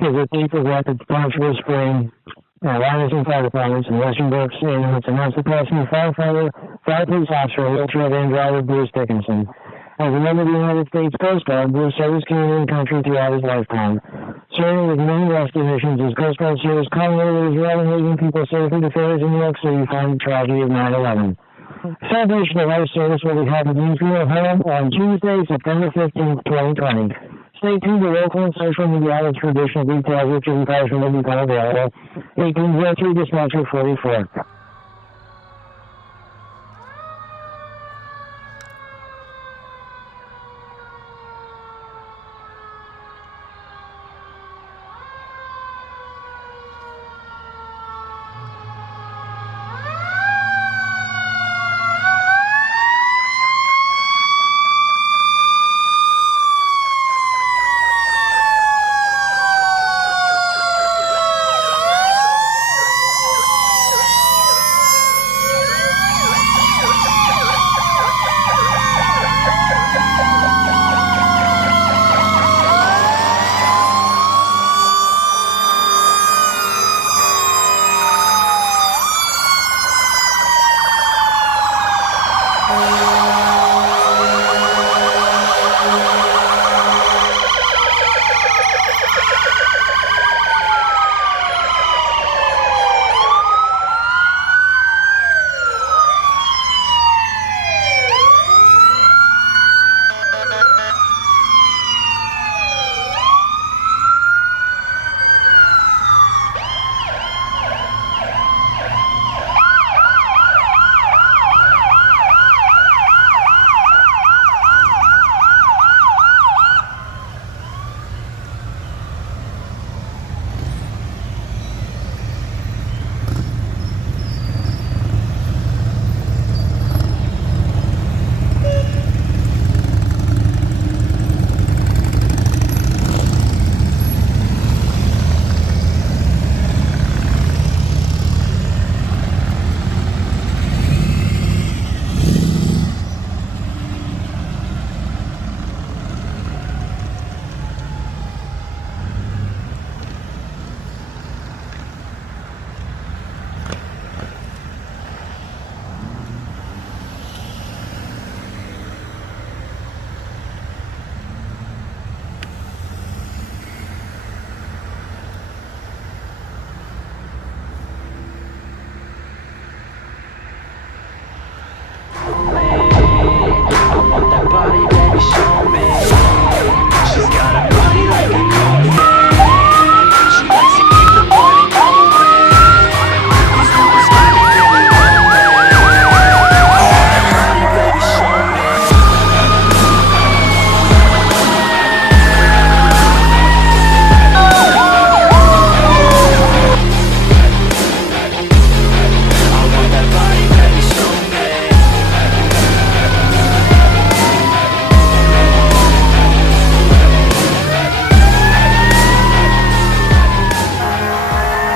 is a thief of records, Barnesville Spring, Allison Fire Departments, and Western Berks, and it's announced the passing of firefighter, fire police officer, wheelchair van driver Bruce Dickinson. As a member of the United States Coast Guard, Bruce served Canadian country throughout his lifetime. Serving with many rescue missions, his Coast Guard service culminated his role in leading people safely to ferries in New York City following the tragedy of 9/11. Celebration of life service will be held at the Hale on Tuesday, September 15th, 2020. Stay tuned to local and social media outlets for additional details, which information will become available. 1803 Dispatcher 44.